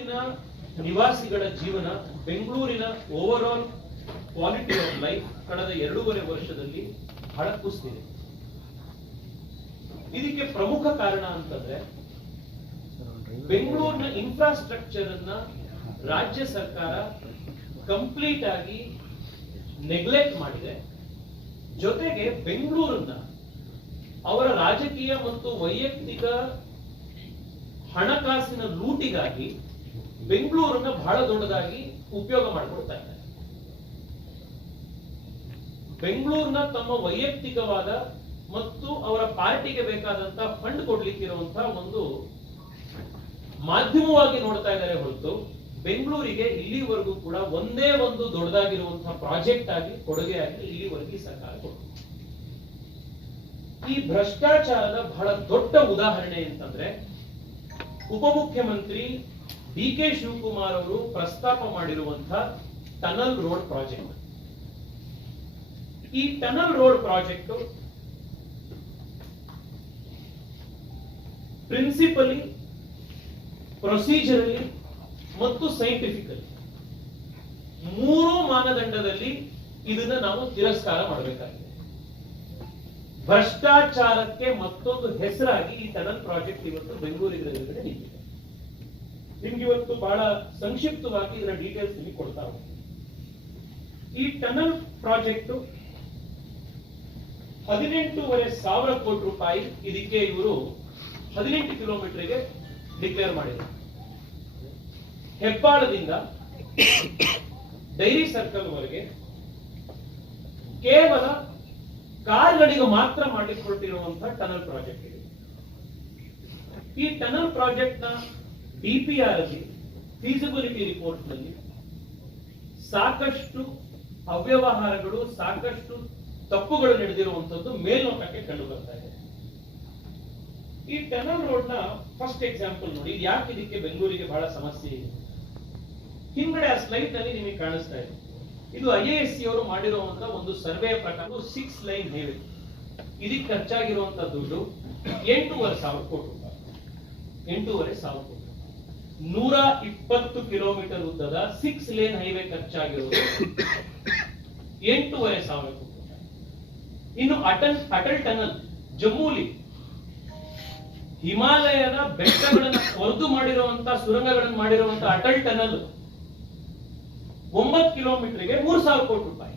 ಬೆಂಗಳೂರಿನ ನಿವಾಸಿಗಳ ಜೀವನ ಬೆಂಗಳೂರಿನ overall quality of life ಕಳೆದ ಎರಡೂವರೆ ವರ್ಷದಲ್ಲಿ ಹಳಕುಸ್ತಿದೆ. ಇದಕ್ಕೆ ಪ್ರಮುಖ ಕಾರಣ ಅಂತಂದ್ರೆ ಬೆಂಗಳೂರಿನ ಇನ್ಫ್ರಾಸ್ಟ್ರಕ್ಚರ್ ಅನ್ನ ರಾಜ್ಯ ಸರ್ಕಾರ ಕಂಪ್ಲೀಟ್ ಆಗಿ ನೆಗ್ಲೆಕ್ಟ್ ಮಾಡಿದೆ. ಜೊತೆಗೆ ಬೆಂಗಳೂರನ್ನ ಅವರ ರಾಜಕೀಯ ಮತ್ತು ವೈಯಕ್ತಿಕ ಹಣಕಾಸಿನ ಲೂಟಿಗಾಗಿ ಬೆಂಗಳೂರನ್ನ ಬಹಳ ದೊಡ್ಡದಾಗಿ ಉಪಯೋಗ ಮಾಡಿಕೊಳ್ತಾ ಇದ್ದಾರೆ. ಬೆಂಗಳೂರಿನ ತಮ್ಮ ವೈಯಕ್ತಿಕವಾದ ಮತ್ತು ಅವರ ಪಾರ್ಟಿಗೆ ಬೇಕಾದಂತ ಫಂಡ್ ಕೊಡ್ಲಿಕ್ಕಿರುವಂತಹ ಒಂದು ಮಾಧ್ಯಮವಾಗಿ ನೋಡ್ತಾ ಇದ್ದಾರೆ ಹೊರತು ಬೆಂಗಳೂರಿಗೆ ಇಲ್ಲಿವರೆಗೂ ಕೂಡ ಒಂದೇ ಒಂದು ದೊಡ್ಡದಾಗಿರುವಂತಹ ಪ್ರಾಜೆಕ್ಟ್ ಆಗಿ, ಕೊಡುಗೆ ಆಗಿ ಇಲ್ಲಿವರೆಗೆ ಸರ್ಕಾರ ಕೊಡ್ತು ಈ ಭ್ರಷ್ಟಾಚಾರದ ಬಹಳ ದೊಡ್ಡ ಉದಾಹರಣೆ ಅಂತಂದ್ರೆ ಉಪಮುಖ್ಯಮಂತ್ರಿ ಡಿ ಕೆ ಶಿವಕುಮಾರ್ ಅವರು ಪ್ರಸ್ತಾಪ ಮಾಡಿರುವಂತಹ ಟನಲ್ ರೋಡ್ ಪ್ರಾಜೆಕ್ಟ್. ಈ tunnel road project principally procedurally ಮತ್ತು ಸೈಂಟಿಫಿಕಲಿ ಮೂರು ಮಾನದಂಡದಲ್ಲಿ ಇದನ್ನ ನಾವು ತಿರಸ್ಕಾರ ಮಾಡಬೇಕಾಗಿದೆ. ಭ್ರಷ್ಟಾಚಾರಕ್ಕೆ ಮತ್ತೊಂದು ಹೆಸರಾಗಿ ಈ ಟನಲ್ ಪ್ರಾಜೆಕ್ಟ್ ಇವತ್ತು ಬೆಂಗಳೂರಿನ ನಿಂತಿದೆ ನಿಮ್ಗೆ ಇವತ್ತು ಬಹಳ ಸಂಕ್ಷಿಪ್ತವಾಗಿ ಇದರ ಡೀಟೇಲ್ಸ್ ನಿಮಗೆ ಕೊಡ್ತಾ ಈ ಟನಲ್ ಪ್ರಾಜೆಕ್ಟ್ ಹದಿನೆಂಟೂವರೆ ಸಾವಿರ ಕೋಟಿ ರೂಪಾಯಿ ಇದಕ್ಕೆ ಇವರು ಹದಿನೆಂಟು ಕಿಲೋಮೀಟರ್ಗೆ ಡಿಕ್ಲೇರ್ ಮಾಡಿದರು. ಹೆಬ್ಬಾಳದಿಂದ ಡೈರಿ ಸರ್ಕಲ್ ವರೆಗೆ ಕೇವಲ ಕಾರ್ಗಳಿಗೆ ಮಾತ್ರ ಮಾಡಿಕೊಟ್ಟಿರುವಂತಹ ಟನಲ್ ಪ್ರಾಜೆಕ್ಟ್ ಇದೆ. ಈ ಟನಲ್ ಪ್ರಾಜೆಕ್ಟ್ನ ಡಿಪಿಆರ್ ಅಲ್ಲಿ ಫೀಸಿಬಿಲಿಟಿ ರಿಪೋರ್ಟ್ನಲ್ಲಿ ಸಾಕಷ್ಟು ಅವ್ಯವಹಾರಗಳು, ಸಾಕಷ್ಟು ತಪ್ಪುಗಳು ನಡೆದಿರುವಂತದ್ದು ಮೇಲ್ನೋಟಕ್ಕೆ ಕಂಡು ಬರ್ತಾ ಇದೆ. ಈ ಟನಲ್ ರೋಡ್ನ ಫಸ್ಟ್ ಎಕ್ಸಾಂಪಲ್ ನೋಡಿ ಯಾಕೆ ಇದಕ್ಕೆ ಬೆಂಗಳೂರಿಗೆ ಬಹಳ ಸಮಸ್ಯೆ ಇದೆ? ಹಿಂದ್ಗಡೆ ಆ ಸ್ಲೈಡ್ನಲ್ಲಿ ನಿಮಗೆ ಕಾಣಿಸ್ತಾ ಇದೆ. ಇದು ಐ ಸಿ ಅವರು ಮಾಡಿರುವಂತಹ ಒಂದು ಸರ್ವೆ ಪ್ರಕಾರ ಸಿಕ್ಸ್ ಲೈನ್ ಹೇಳಿ ಇದಕ್ಕೆ ಖರ್ಚಾಗಿರುವಂತಹ ದುಡ್ಡು ಎಂಟೂವರೆ ಸಾವಿರ ಕೋಟಿ ರೂಪಾಯಿ. ಎಂಟೂವರೆ ಸಾವಿರ ಕೋಟಿ. ನೂರ ಇಪ್ಪತ್ತು ಕಿಲೋಮೀಟರ್ ಉದ್ದದ ಸಿಕ್ಸ್ ಲೇನ್ ಹೈವೇ ಖರ್ಚಾಗಿರೋದು. ಎಂಟೂವರೆ ಸಾವಿರ ಕೋಟಿ ಇನ್ನು ಅಟಲ್ ಅಟಲ್ ಟನಲ್, ಜಮ್ಮೂಲಿ, ಹಿಮಾಲಯದ ಬೆಟ್ಟಗಳನ್ನ ಹೊರದು ಮಾಡಿರುವಂತ, ಸುರಂಗಗಳನ್ನು ಮಾಡಿರುವಂತ ಅಟಲ್ ಟನಲ್ ಒಂಬತ್ತು ಕಿಲೋಮೀಟರ್ಗೆ ಮೂರು ಸಾವಿರ ಕೋಟಿ ರೂಪಾಯಿ.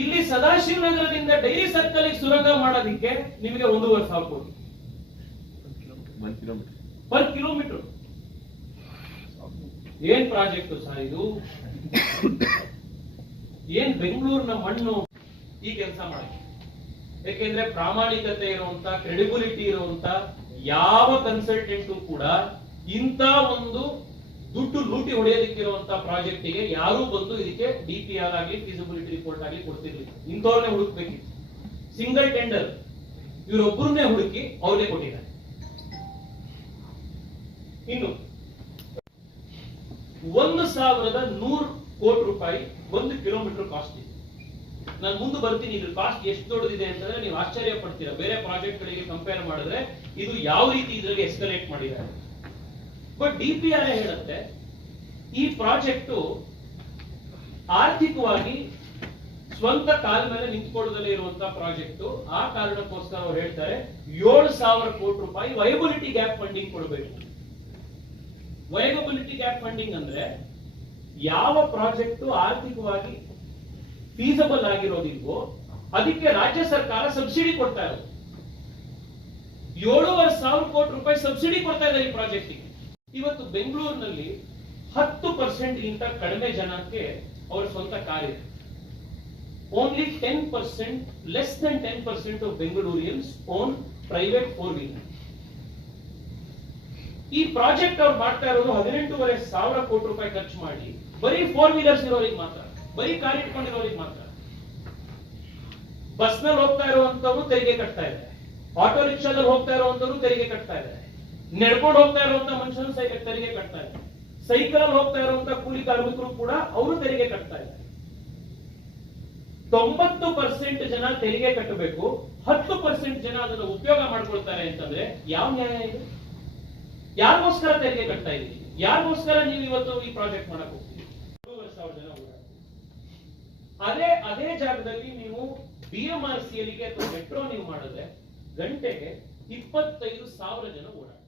ಇಲ್ಲಿ ಸದಾಶಿವನಗರದಿಂದ ಡೈರಿ ಸರ್ಕಲ್ ಸುರಂಗ ಮಾಡೋದಿಕ್ಕೆ ನಿಮಗೆ ಒಂದೂವರೆ ಸಾವಿರ crore. One kilometre per kilometre ಏನ್ ಪ್ರಾಜೆಕ್ಟ್ ಸರ್ ಇದು? ಏನ್ ಬೆಂಗಳೂರಿನ ಮಣ್ಣು ಈ ಕೆಲಸ ಮಾಡಿ? ಯಾಕೆಂದ್ರೆ ಪ್ರಾಮಾಣಿಕತೆ ಇರುವಂತ ಕ್ರೆಡಿಬಿಲಿಟಿ ಇರುವಂತ ಯಾವ ಕನ್ಸಲ್ಟೆಂಟು ಕೂಡ ಇಂತ ಒಂದು ದುಡ್ಡು ಲೂಟಿ ಹೊಡೆಯೋದಕ್ಕಿರುವಂತ ಪ್ರಾಜೆಕ್ಟಿಗೆ ಯಾರು ಬಂದು ಇದಕ್ಕೆ ಡಿ ಪಿ ಆರ್ ಆಗಲಿ ಫೀಸಿಬಿಲಿಟಿ ರಿಪೋರ್ಟ್ ಆಗಲಿ ಕೊಡ್ತಿರ್ಲಿಲ್ಲ. ಇಂಥವ್ರನ್ನೇ ಹುಡುಕ್ಬೇಕಿತ್ತು. ಸಿಂಗಲ್ ಟೆಂಡರ್ ಇವರೊಬ್ಬರನ್ನೇ ಹುಡುಕಿ ಅವ್ರೇ ಕೊಟ್ಟಿದ್ದಾರೆ. ಇನ್ನು ಒಂದು ಸಾವಿರದ ನೂರು ಕೋಟಿ ರೂಪಾಯಿ ಒಂದು ಕಿಲೋಮೀಟರ್ ಕಾಸ್ಟ್ ಇದೆ. ನಾನು ಮುಂದೆ ಬರ್ತೀನಿ, ಇದ್ರ ಕಾಸ್ಟ್ ಎಷ್ಟು ದೊಡ್ಡದಿದೆ ಅಂತಂದ್ರೆ ನೀವು ಆಶ್ಚರ್ಯ ಪಡ್ತೀರಾ. ಬೇರೆ ಪ್ರಾಜೆಕ್ಟ್ ಗಳಿಗೆ ಕಂಪೇರ್ ಮಾಡಿದ್ರೆ ಇದು ಯಾವ ರೀತಿ ಇದ್ರಲ್ಲಿ ಎಸ್ಕಲೇಟ್ ಮಾಡಿದ್ದಾರೆ. ಬಟ್ ಡಿ ಪಿ ಆರ್ ಹೇಳುತ್ತೆ, ಈ ಪ್ರಾಜೆಕ್ಟ್ ಆರ್ಥಿಕವಾಗಿ ಸ್ವಂತ ಕಾಲ ಮೇಲೆ ನಿಂತ್ಕೊಳ್ಳದಲ್ಲೇ ಇರುವಂತಹ ಪ್ರಾಜೆಕ್ಟ್ ಆ ಕಾರಣಕ್ಕೋಸ್ಕರ ಅವ್ರು ಹೇಳ್ತಾರೆ, ಏಳು ಸಾವಿರ ಕೋಟಿ ರೂಪಾಯಿ ವೈಬಿಲಿಟಿ ಗ್ಯಾಪ್ ಫಂಡಿಂಗ್ ಕೊಡಬೇಕು. ವಯಬಲಿಟಿ ಗ್ಯಾಪ್ ಫಂಡಿಂಗ್ ಅಂದ್ರೆ ಯಾವ ಪ್ರಾಜೆಕ್ಟ್ ಆರ್ಥಿಕವಾಗಿ ಫೀಸಬಲ್ ಆಗಿರೋದಿಲ್ವೋ ಅದಕ್ಕೆ ರಾಜ್ಯ ಸರ್ಕಾರ ಸಬ್ಸಿಡಿ ಕೊಡ್ತಾ ಇರೋದು. ಏಳೂವರೆ ಸಾವಿರ ಕೋಟಿ ರೂಪಾಯಿ ಸಬ್ಸಿಡಿ ಕೊಡ್ತಾ ಇದೆ ಈ ಪ್ರಾಜೆಕ್ಟಿಗೆ. ಇವತ್ತು ಬೆಂಗಳೂರಿನಲ್ಲಿ ಹತ್ತು ಪರ್ಸೆಂಟ್ ಗಿಂತ ಕಡಿಮೆ ಜನಕ್ಕೆ ಅವರ ಸ್ವಂತ ಕಾರ್ ಇದೆ. Only ten percent less than ten percent of Bengalurians own private four wheeler ಈ ಪ್ರಾಜೆಕ್ಟ್ ಅವ್ರು ಮಾಡ್ತಾ ಇರೋದು ಹದಿನೆಂಟೂವರೆ ಸಾವಿರ ಕೋಟಿ ರೂಪಾಯಿ ಖರ್ಚು ಮಾಡಿ. ಬರೀ ಫೋರ್ ವೀಲರ್ಸ್ ಇರೋರಿಗೆ ಮಾತ್ರ. ಬರೀ ಕಾರ್ ಇಟ್ಕೊಂಡಿರೋರಿಗೆ ಮಾತ್ರ. ಬಸ್ನಲ್ಲಿ ಹೋಗ್ತಾ ಇರುವಂತವ್ರು ತೆರಿಗೆ ಕಟ್ತಾ ಇದ್ದಾರೆ. ಆಟೋ ರಿಕ್ಷಾದಲ್ಲಿ ಹೋಗ್ತಾ ಇರುವಂತವ್ರು ತೆರಿಗೆ ಕಟ್ತಾ ಇದ್ದಾರೆ. ನಡ್ಕೊಂಡು ಹೋಗ್ತಾ ಇರುವಂತ ಮನುಷ್ಯರು ತೆರಿಗೆ ಕಟ್ತಾ ಇದ್ದಾರೆ. ಸೈಕಲ್ ಅಲ್ಲಿ ಹೋಗ್ತಾ ಇರುವಂತ ಕೂಲಿ ಕಾರ್ಮಿಕರು ಕೂಡ ಅವರು ತೆರಿಗೆ ಕಟ್ತಾ ಇದ್ದಾರೆ. ತೊಂಬತ್ತು ಪರ್ಸೆಂಟ್ ಜನ ತೆರಿಗೆ ಕಟ್ಟಬೇಕು. ಹತ್ತು ಪರ್ಸೆಂಟ್ ಜನ ಅದನ್ನು ಉಪಯೋಗ ಮಾಡ್ಕೊಳ್ತಾರೆ ಅಂತಂದ್ರೆ ಯಾವ ನ್ಯಾಯ ಇದು? ಯಾರಿಗೋಸ್ಕರ ತೆರಿಗೆ ಕಟ್ತಾ ಇದ್ದೀರಿ? ಯಾರಿಗೋಸ್ಕರ ನೀವು ಇವತ್ತು ಈ ಪ್ರಾಜೆಕ್ಟ್ ಮಾಡಕ್ ಹೋಗ್ತೀರಿ? ಸಾವಿರ ಜನ ಅದೇ ಅದೇ ಜಾಗದಲ್ಲಿ ನೀವು B M R C metro ನೀವು ಮಾಡಿದ್ರೆ ಗಂಟೆಗೆ ಇಪ್ಪತ್ತೈದು ಸಾವಿರ ಜನ ಓಡಾಡ್ತಾರೆ.